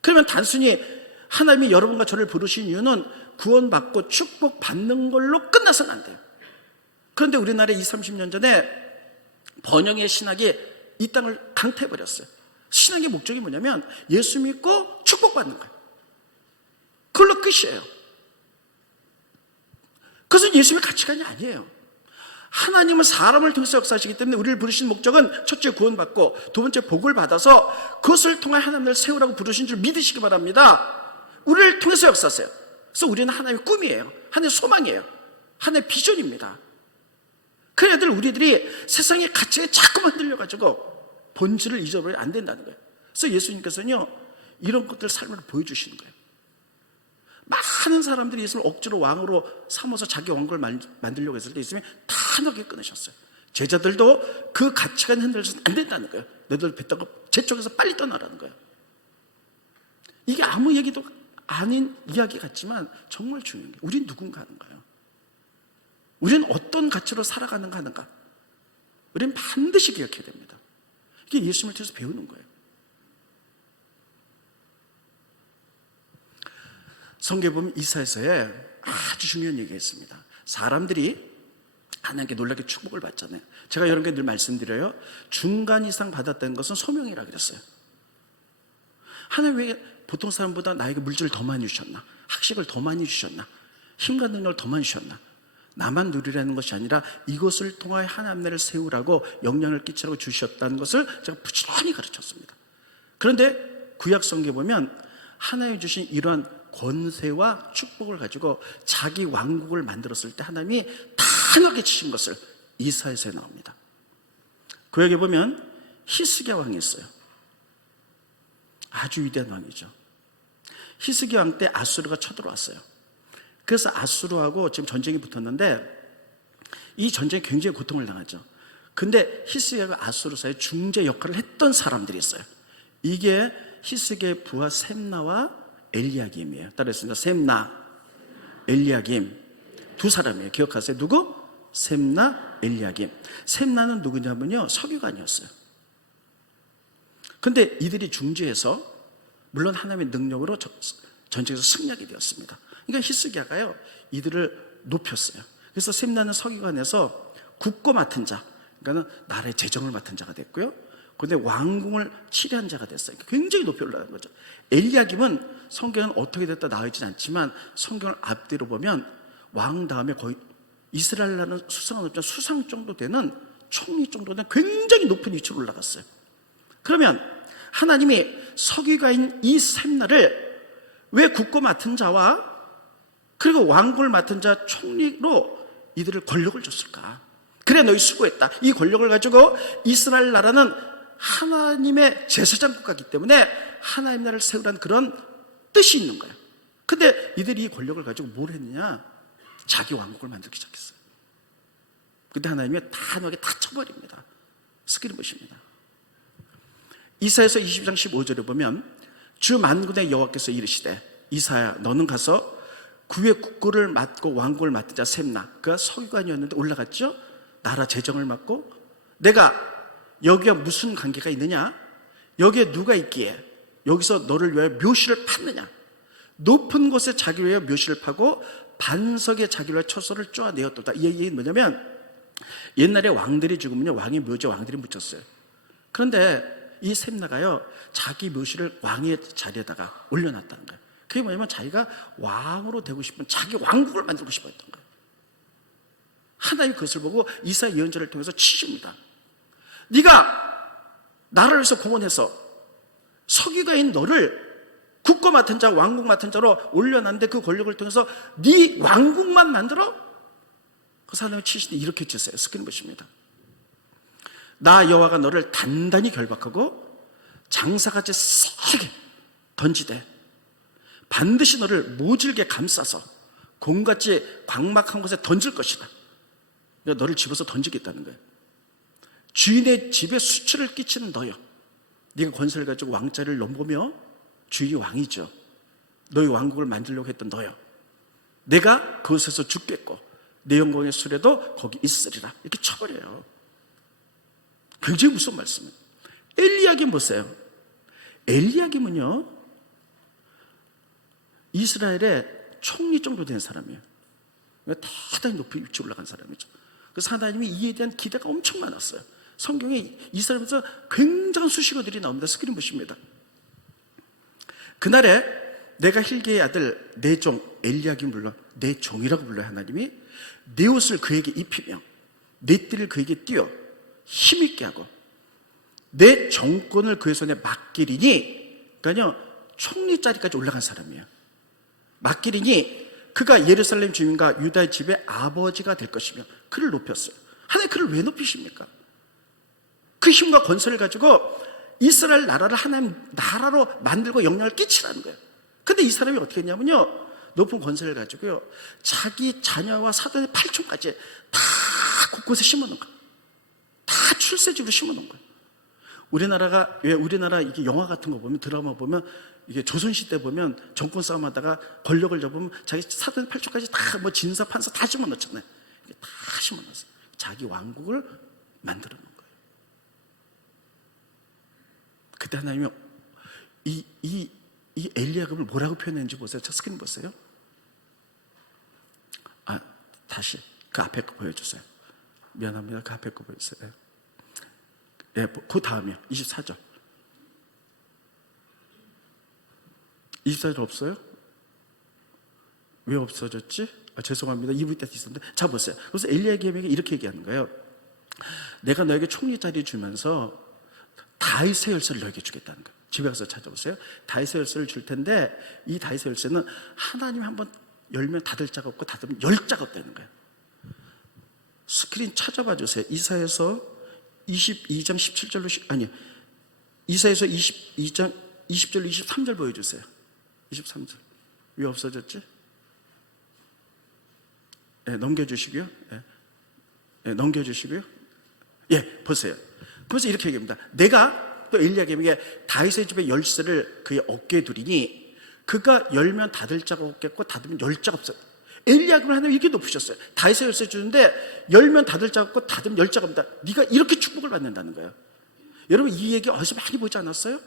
그러면 단순히 하나님이 여러분과 저를 부르신 이유는 구원받고 축복받는 걸로 끝나서는 안 돼요. 그런데 우리나라에 20, 30년 전에 번영의 신학이 이 땅을 강타해버렸어요. 신학의 목적이 뭐냐면 예수 믿고 축복받는 거예요. 그걸로 끝이에요. 그것은 예수님의 가치관이 아니에요. 하나님은 사람을 통해서 역사하시기 때문에 우리를 부르신 목적은 첫째 구원받고 두 번째 복을 받아서 그것을 통해 하나님을 세우라고 부르신 줄 믿으시기 바랍니다. 우리를 통해서 역사하세요. 그래서 우리는 하나님의 꿈이에요. 하나님의 소망이에요. 하나님의 비전입니다. 그래야 될 우리들이 세상의 가치에 자꾸만 흔들려가지고 본질을 잊어버리면 안 된다는 거예요. 그래서 예수님께서는요 이런 것들 삶을 보여주시는 거예요. 많은 사람들이 예수님을 억지로 왕으로 삼아서 자기 왕국을 만들려고 했을 때 예수님이 단호하게 끊으셨어요. 제자들도 그 가치관 흔들려서는 안 된다는 거예요. 너희들 뱉다가 제 쪽에서 빨리 떠나라는 거예요. 이게 아무 얘기도 아닌 이야기 같지만 정말 중요한 게 우린 누군가 하는 거예요. 우리는 어떤 가치로 살아가는가 하는가. 우리는 반드시 기억해야 됩니다. 이게 예수님을 통해서 배우는 거예요. 성경에 보면 이사야서에 아주 중요한 얘기가 있습니다. 사람들이 하나님께 놀랍게 축복을 받잖아요. 제가 여러분께 늘 말씀드려요. 중간 이상 받았다는 것은 소명이라 그랬어요. 하나님 왜 보통 사람보다 나에게 물질을 더 많이 주셨나? 학식을 더 많이 주셨나? 힘과 능력을 더 많이 주셨나? 나만 누리라는 것이 아니라 이것을 통하여 하나님 나라를 세우라고 영향을 끼치라고 주셨다는 것을 제가 부지런히 가르쳤습니다. 그런데 구약 성경에 보면 하나님이 주신 이러한 권세와 축복을 가지고 자기 왕국을 만들었을 때 하나님이 단호하게 치신 것을 이사야서에 나옵니다. 구약에 보면 히스기야 왕이 있어요. 아주 위대한 왕이죠. 히스기야 왕 때 아수르가 쳐들어왔어요. 그래서 아수르하고 지금 전쟁이 붙었는데 이 전쟁에 굉장히 고통을 당하죠. 근데 히스기야가 아수르 사이에 중재 역할을 했던 사람들이 있어요. 이게 히스기야의 부하 셈나와 엘리야김이에요. 따라했습니다. 셈나, 엘리야김 두 사람이에요. 기억하세요. 누구? 셈나, 엘리야김. 셈나는 누구냐면요 서기관이었어요. 근데 이들이 중재해서 물론 하나님의 능력으로 전쟁에서 승리하게 되었습니다. 그러니까 히스기야가요 이들을 높였어요. 그래서 셈나는 서기관에서 국고 맡은 자, 그러니까 나라의 재정을 맡은 자가 됐고요. 그런데 왕궁을 치리한 자가 됐어요. 굉장히 높이 올라간 거죠. 엘리야김은 성경은 어떻게 됐다 나와 있지는 않지만 성경을 앞뒤로 보면 왕 다음에 거의 이스라엘이라는 수상은 없지만 수상 정도 되는 총리 정도 되는 굉장히 높은 위치로 올라갔어요. 그러면 하나님이 서기관인 이 셈나를 왜 국고 맡은 자와 그리고 왕궁을 맡은 자 총리로 이들을 권력을 줬을까? 그래 너희 수고했다. 이 권력을 가지고 이스라엘 나라는 하나님의 제사장 국가이기 때문에 하나님 나라를 세우라는 그런 뜻이 있는 거예요. 근데 이들이 이 권력을 가지고 뭘 했느냐? 자기 왕국을 만들기 시작했어요. 근데 하나님이 단호하게 다 쳐버립니다. 스크린 보십니다. 이사야서 20장 15절에 보면 주 만군의 여호와께서 이르시되 이사야 너는 가서 그의 국고를 맡고 왕국을 맡은 자 셈나 그가 서기관이었는데 올라갔죠. 나라 재정을 맡고 내가 여기와 무슨 관계가 있느냐? 여기에 누가 있기에 여기서 너를 위하여 묘실을 팠느냐? 높은 곳에 자기를 위하여 묘실을 파고 반석에 자기를 위하여 처소를 쪼아내었도다. 이 얘기는 뭐냐면 옛날에 왕들이 죽으면요 왕의 묘지에 왕들이 묻혔어요. 그런데 이 샘나가요 자기 묘실을 왕의 자리에다가 올려놨다는 거예요. 그게 뭐냐면 자기가 왕으로 되고 싶은 자기 왕국을 만들고 싶어 했던 거예요. 하나님이 그것을 보고 이사야 예언자를 통해서 치십니다. 네가 나라를 위해서 공헌해서 서기가인 너를 국거 맡은 자, 왕국 맡은 자로 올려놨는데 그 권력을 통해서 네 왕국만 만들어? 그래서 하나님이 치시되 이렇게 치세요. 스크린 보십니다. 나 여호와가 너를 단단히 결박하고 장사같이 세게 던지되 반드시 너를 모질게 감싸서 곰같이 광막한 곳에 던질 것이다. 너를 집어서 던지겠다는 거예요. 주인의 집에 수치를 끼치는 너여, 네가 권세를 가지고 왕자를 넘보며 주인이 왕이죠. 너희 왕국을 만들려고 했던 너여, 내가 그곳에서 죽겠고 내 영광의 수레도 거기 있으리라. 이렇게 쳐버려요. 굉장히 무서운 말씀이에요. 엘리야김 보세요. 엘리야김은요 이스라엘의 총리 정도 된 사람이에요. 대단히 높이 위치 올라간 사람이죠. 그래서 하나님이 이에 대한 기대가 엄청 많았어요. 성경에 이스라엘에서 굉장한 수식어들이 나옵니다. 스크린 보십니다. 그날에 내가 힐게의 아들 내 종 엘리야김 불러 내 종이라고 불러요. 하나님이 내 옷을 그에게 입히며 내 띠를 그에게 띄어 힘있게 하고 내 정권을 그의 손에 맡기리니, 그러니까요 총리 자리까지 올라간 사람이에요. 맡기리니 그가 예루살렘 주민과 유다의 집의 아버지가 될 것이며 그를 높였어요. 하나님 그를 왜 높이십니까? 그 힘과 권세를 가지고 이스라엘 나라를 하나님 나라로 만들고 영향을 끼치라는 거예요. 근데 이 사람이 어떻게 했냐면요 높은 권세를 가지고요 자기 자녀와 사돈의 팔촌까지 다 곳곳에 심어놓은 거예요. 다 출세집으로 심어놓은 거예요. 우리나라가 왜 우리나라 이게 영화 같은 거 보면 드라마 보면 이게 조선시대 보면 정권 싸움하다가 권력을 잡으면 자기 사돈 팔촌까지 다 뭐 진사 판사 다 심어놓잖아요. 다 심어놨어요. 자기 왕국을 만들어 놓은 거예요. 그때 하나님이 이 엘리야금을 뭐라고 표현했는지 보세요. 저 스크린 보세요. 다시 그 앞에 거 보여주세요. 미안합니다. 그 앞에 거 보여주세요. 예, 그 다음이요. 24절. 24절 없어요? 왜 없어졌지? 죄송합니다. 이부 때 있었는데. 자, 보세요. 그래서 엘리야김에게 이렇게 얘기하는 거예요. 내가 너에게 총리 자리 주면서 다윗의 열쇠를 너에게 주겠다는 거예요. 집에 가서 찾아보세요. 다윗의 열쇠를 줄 텐데 이 다윗의 열쇠는 하나님 한번 열면 닫을 자가 없고 닫으면 열 자가 없다는 거예요. 스크린 찾아봐 주세요. 이사야서 22장 17절로 아니 이사야서 22장 20절로 23절 보여주세요. 23절. 왜 없어졌지? 네, 넘겨주시고요. 네, 넘겨주시고요. 예, 보세요. 그래서 이렇게 얘기합니다. 내가 또 엘리야김에게 다윗의 집의 열쇠를 그의 어깨에 두리니 그가 열면 닫을 자가 없겠고 닫으면 열 자가 없어요. 엘리야김을 하나님 이렇게 높으셨어요. 다윗의 열쇠 주는데 열면 닫을 자가 없고 닫으면 열 자가 없다. 네가 이렇게 축복을 받는다는 거예요. 여러분 이 얘기 어디서 많이 보지 않았어요?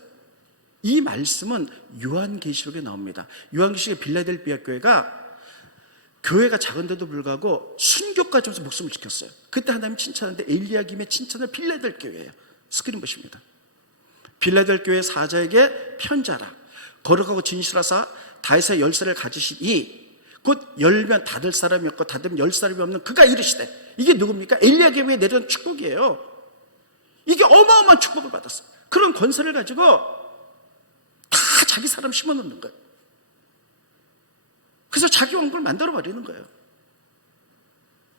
이 말씀은 요한계시록에 나옵니다. 요한계시록의 빌라델비아 교회가 작은데도 불구하고 순교까지 하면서 목숨을 지켰어요. 그때 하나님 칭찬하는데 엘리야김의 칭찬을 빌라델 교회예요. 스크린 보십니다. 빌라델 교회 사자에게 편지하라. 거룩하고 진실하사 다윗의 열쇠를 가지시니 곧 열면 닫을 사람이 없고 닫으면 열 사람이 없는 그가 이르시되. 이게 누굽니까? 엘리야김에 내려온 축복이에요. 이게 어마어마한 축복을 받았어요. 그런 권세를 가지고 다 자기 사람 심어놓는 거예요. 그래서 자기 왕국을 만들어버리는 거예요.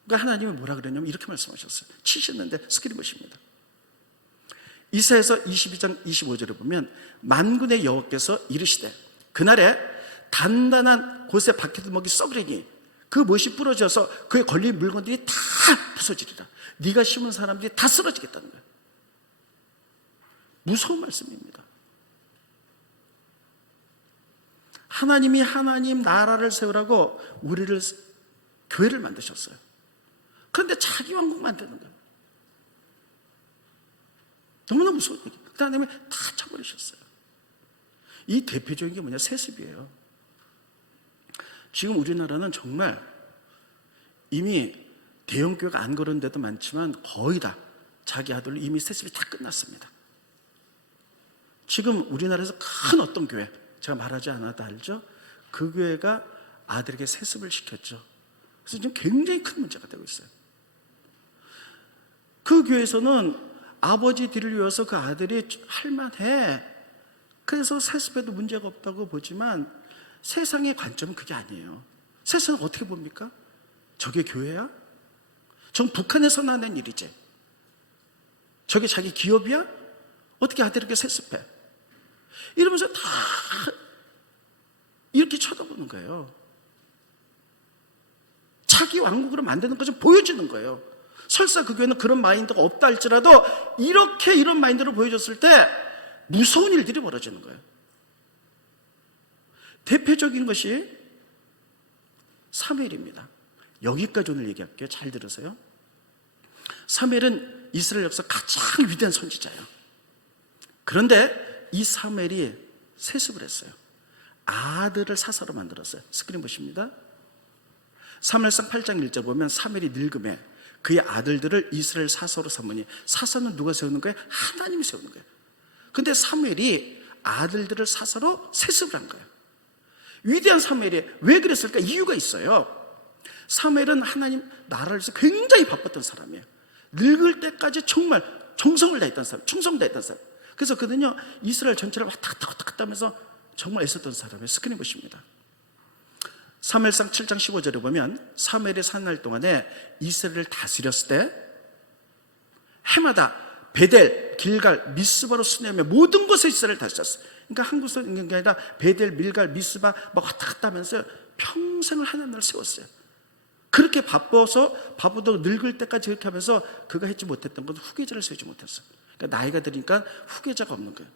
그러니까 하나님은 뭐라 그랬냐면 이렇게 말씀하셨어요. 치셨는데 스크린 보십니다. 이사야서 22장 25절에 보면 만군의 여호와께서 이르시되 그날에 단단한 곳에 박혀둔 먹이 썩으리니 그 못이 부러져서 그에 걸린 물건들이 다 부서지리라. 네가 심은 사람들이 다 쓰러지겠다는 거예요. 무서운 말씀입니다. 하나님이 하나님 나라를 세우라고 우리를 교회를 만드셨어요. 그런데 자기 왕국 만드는 거예요. 너무나 무서운 얘기. 그 다음에 다 쳐버리셨어요. 이 대표적인 게 뭐냐? 세습이에요. 지금 우리나라는 정말 이미 대형교회가 안 그런 데도 많지만 거의 다 자기 아들로 이미 세습이 다 끝났습니다. 지금 우리나라에서 큰 어떤 교회, 제가 말하지 않아도 알죠? 그 교회가 아들에게 세습을 시켰죠. 그래서 지금 굉장히 큰 문제가 되고 있어요. 그 교회에서는 아버지 뒤를 위해서 그 아들이 할만해, 그래서 세습해도 문제가 없다고 보지만 세상의 관점은 그게 아니에요. 세상은 어떻게 봅니까? 저게 교회야? 전 북한에서 나는 일이지. 저게 자기 기업이야? 어떻게 아들에게 세습해? 이러면서 다 이렇게 쳐다보는 거예요. 자기 왕국으로 만드는 것을 보여주는 거예요. 설사 그 교회는 그런 마인드가 없다 할지라도 이렇게 이런 마인드로 보여줬을 때 무서운 일들이 벌어지는 거예요. 대표적인 것이 사무엘입니다. 여기까지 오늘 얘기할게요. 잘 들으세요. 사무엘은 이스라엘 역사 가장 위대한 선지자예요. 그런데 이 사무엘이 세습을 했어요. 아들을 사사로 만들었어요. 스크린 보십니다. 사무엘상 8장 1절 보면 사무엘이 늙음에 그의 아들들을 이스라엘 사사로 삼으니, 사사는 누가 세우는 거예요? 하나님이 세우는 거예요. 근데 사무엘이 아들들을 사사로 세습을 한 거예요. 위대한 사무엘이 왜 그랬을까? 이유가 있어요. 사무엘은 하나님 나라를 위해서 굉장히 바빴던 사람이에요. 늙을 때까지 정말 정성을 다했던 사람, 충성을 다했던 사람. 그래서 그는요 이스라엘 전체를 왔다 갔다 하면서 정말 애썼던 사람이에요. 스크린 보십니다. 사무엘상 7장 15절에 보면 사무엘이 사는 날 동안에 이스라엘을 다스렸을 때 해마다 베델, 길갈, 미스바로 순회하며 모든 곳에 이스라엘을 다스렸어요. 그러니까 한 곳에 있는 게 아니라 베델, 밀갈, 미스바 막 왔다 갔다 하면서 평생을 하나님 나라를 세웠어요. 그렇게 바쁘도 늙을 때까지 그렇게 하면서 그가 했지 못했던 건 후계자를 세우지 못했어요. 그러니까 나이가 들으니까 후계자가 없는 거예요.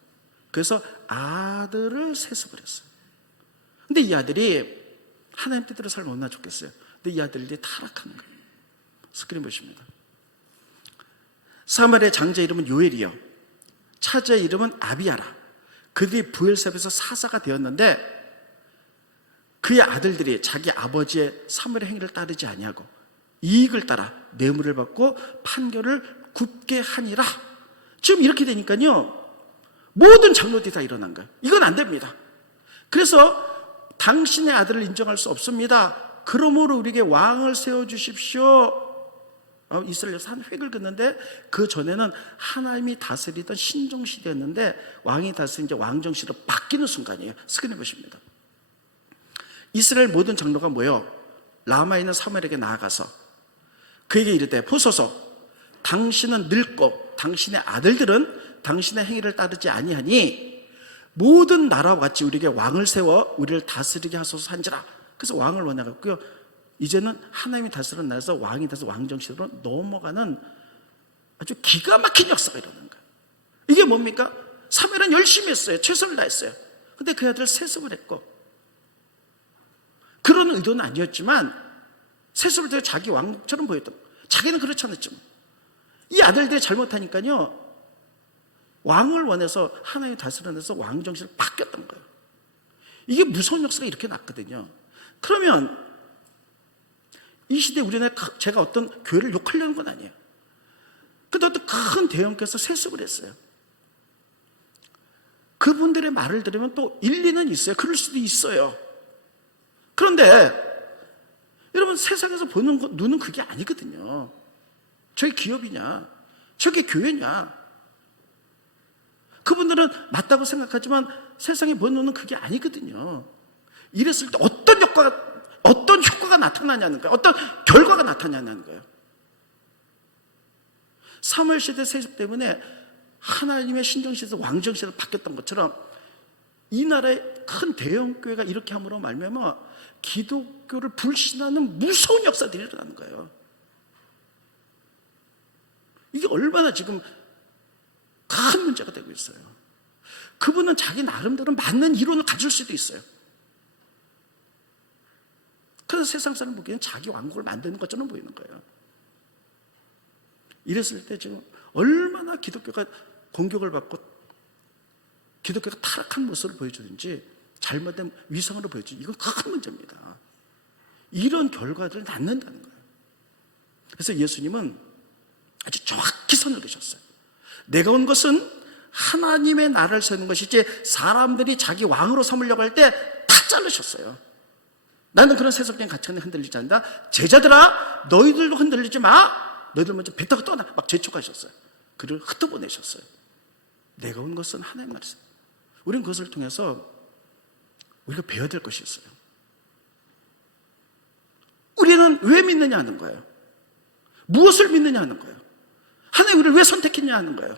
그래서 아들을 세습을 했어요. 근데 이 아들이 하나님 뜻대로 살면 얼마나 좋겠어요. 근데 이 아들이 타락하는 거예요. 스크린 보십니다. 사무엘의 장자 이름은 요엘이요, 차자의 이름은 아비야라. 그들이 브엘셉에서 사사가 되었는데 그의 아들들이 자기 아버지의 사무엘의 행위를 따르지 아니하고 이익을 따라 뇌물을 받고 판결을 굽게 하니라. 지금 이렇게 되니까요 모든 장로들이 다 일어난 거예요. 이건 안 됩니다. 그래서 당신의 아들을 인정할 수 없습니다. 그러므로 우리에게 왕을 세워주십시오. 이스라엘에서 한 획을 긋는데 그 전에는 하나님이 다스리던 신종시대였는데 왕이 다스린 이제 왕정시로 바뀌는 순간이에요. 스크린 보십니다. 이스라엘 모든 장로가 모여 라마에 있는 사무엘에게 나아가서 그에게 이르되 보소서, 당신은 늙고 당신의 아들들은 당신의 행위를 따르지 아니하니 모든 나라와 같이 우리에게 왕을 세워 우리를 다스리게 하소서 한지라. 그래서 왕을 원하겠고요. 이제는 하나님이 다스리는 나라에서 왕이 돼서 왕정시대로 넘어가는 아주 기가 막힌 역사가 일어나는 거예요. 이게 뭡니까? 사무엘은 열심히 했어요. 최선을 다했어요. 근데 그 아들을 세습을 했고, 그런 의도는 아니었지만 세습을 해서 자기 왕국처럼 보였던 거예요. 자기는 그렇지 않았지만 이 아들들이 잘못하니까요 왕을 원해서 하나님이 다스리는 데서 왕정시대로 바뀌었던 거예요. 이게 무서운 역사가 이렇게 났거든요. 그러면 이 시대에 우리는 제가 어떤 교회를 욕하려는 건 아니에요. 근데 어떤 큰 대형께서 세습을 했어요. 그분들의 말을 들으면 또 일리는 있어요. 그럴 수도 있어요. 그런데 여러분 세상에서 보는 눈은 그게 아니거든요. 저게 기업이냐, 저게 교회냐. 그분들은 맞다고 생각하지만 세상에 보는 눈은 그게 아니거든요. 이랬을 때 어떤 효과가 나타나냐는 거예요. 어떤 결과가 나타나냐는 거예요. 사무엘 시대 세습 때문에 하나님의 신정시대에서 왕정시대로 바뀌었던 것처럼 이 나라의 큰 대형교회가 이렇게 함으로 말미암아 기독교를 불신하는 무서운 역사들이 일어나는 거예요. 이게 얼마나 지금 큰 문제가 되고 있어요. 그분은 자기 나름대로 맞는 이론을 가질 수도 있어요. 그래서 세상 사람 보기에는 자기 왕국을 만드는 것처럼 보이는 거예요. 이랬을 때 지금 얼마나 기독교가 공격을 받고 기독교가 타락한 모습을 보여주는지, 잘못된 위상으로 보여주는지, 이건 큰 문제입니다. 이런 결과들을 낳는다는 거예요. 그래서 예수님은 아주 정확히 선을 그으셨어요. 내가 온 것은 하나님의 나라를 세우는 것이지 사람들이 자기 왕으로 삼으려고 할 때 다 자르셨어요. 나는 그런 세속적인 가치관에 흔들리지 않는다. 제자들아, 너희들도 흔들리지 마. 너희들 먼저 배 타고 떠나. 막 재촉하셨어요. 그를 흩어보내셨어요. 내가 온 것은 하나님 나라에서. 우리는 그것을 통해서 우리가 배워야 될 것이 있어요. 우리는 왜 믿느냐 하는 거예요. 무엇을 믿느냐 하는 거예요. 하나님 우리를 왜 선택했냐 하는 거예요.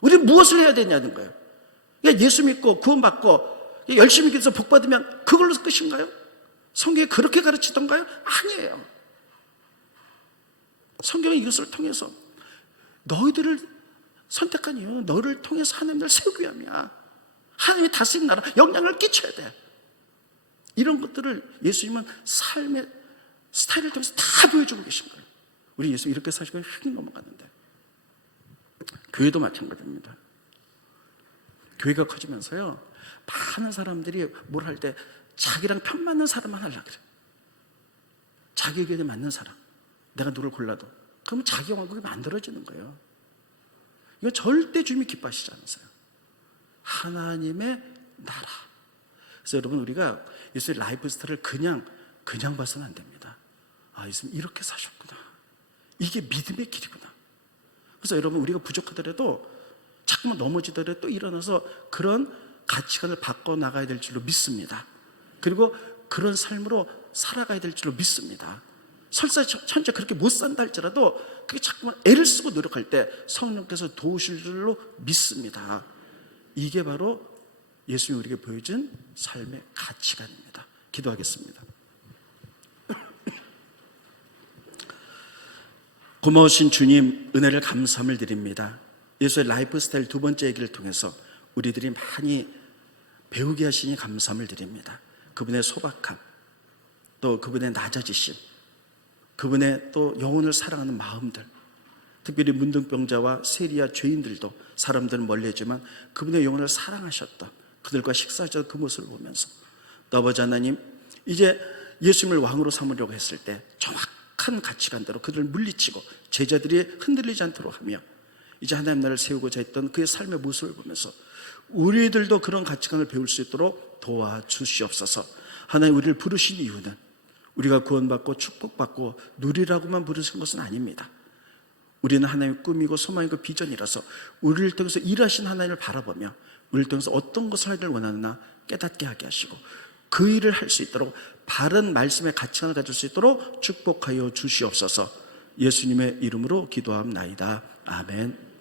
우리는 무엇을 해야 되냐는 거예요. 예수 믿고 구원받고 열심히 기도해서 복 받으면 그걸로 끝인가요? 성경이 그렇게 가르치던가요? 아니에요. 성경이 이것을 통해서 너희들을 선택한 이유는 너를 통해서 하나님을 세우기 위함이야. 하나님의 다스리는 나라, 영향을 끼쳐야 돼. 이런 것들을 예수님은 삶의 스타일을 통해서 다 보여주고 계신 거예요. 우리 예수님 이렇게 사시고 휙 넘어갔는데, 교회도 마찬가지입니다. 교회가 커지면서요, 많은 사람들이 뭘 할 때 자기랑 편 맞는 사람만 하려고 그래. 자기 의견에 맞는 사람. 내가 누굴 골라도. 그러면 자기 왕국이 만들어지는 거예요. 이거 절대 주님이 기뻐하시지 않으세요. 하나님의 나라. 그래서 여러분, 우리가 예수의 라이프 스타일을 그냥 봐서는 안 됩니다. 아, 예수님 이렇게 사셨구나. 이게 믿음의 길이구나. 그래서 여러분, 우리가 부족하더라도 자꾸만 넘어지더라도 또 일어나서 그런 가치관을 바꿔나가야 될 줄로 믿습니다. 그리고 그런 삶으로 살아가야 될 줄로 믿습니다. 설사 현재 그렇게 못 산다 할지라도 그게 자꾸만 애를 쓰고 노력할 때 성령께서 도우실 줄로 믿습니다. 이게 바로 예수님이 우리에게 보여준 삶의 가치관입니다. 기도하겠습니다. 고마우신 주님, 은혜를 감사함을 드립니다. 예수의 라이프 스타일 두 번째 얘기를 통해서 우리들이 많이 배우게 하시니 감사함을 드립니다. 그분의 소박함, 또 그분의 낮아지심, 그분의 또 영혼을 사랑하는 마음들, 특별히 문둥병자와 세리와 죄인들도 사람들은 멀리했지만 그분의 영혼을 사랑하셨던, 그들과 식사하셨던 그 모습을 보면서 또 아버지 하나님, 이제 예수님을 왕으로 삼으려고 했을 때 정확한 가치관대로 그들을 물리치고 제자들이 흔들리지 않도록 하며 이제 하나님 나라를 세우고자 했던 그의 삶의 모습을 보면서 우리들도 그런 가치관을 배울 수 있도록 도와주시옵소서. 하나님, 우리를 부르신 이유는 우리가 구원받고 축복받고 누리라고만 부르신 것은 아닙니다. 우리는 하나님의 꿈이고 소망이고 비전이라서 우리를 통해서 일하신 하나님을 바라보며 우리를 통해서 어떤 것을 하기를 원하느냐 깨닫게 하게 하시고 그 일을 할 수 있도록 바른 말씀의 가치관을 가질 수 있도록 축복하여 주시옵소서. 예수님의 이름으로 기도함나이다. 아멘.